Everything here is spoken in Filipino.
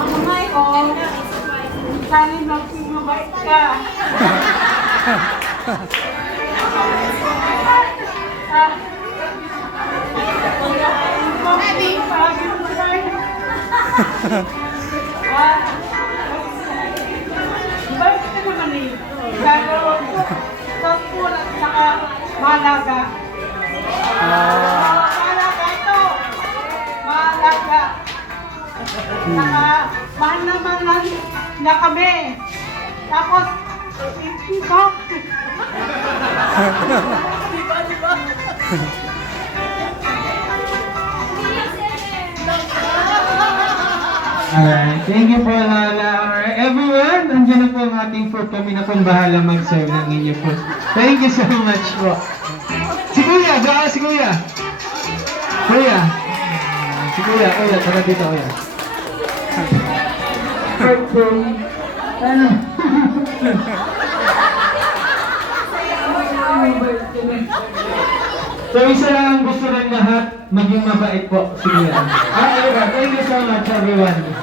Mamay ko, sana mabait ka. Bait ka naman eh. Pero, thankful at saka mahalaga. Mahalaga ito. Mahalaga. Saka, mahal naman na kami. Tapos, ito. Alright, thank you po Lala. Everyone, nandiyan na po ang ating food. Kami na pong bahala mag-serve ng inyong food. Thank you so much po. Si Kuya, baka si Kuya. Kuya. Si Kuya, tara dito Kuya. Birthday. Ano? So isa lang ang gusto ng lahat, maging mabait po si Kuya. Thank you so much everyone.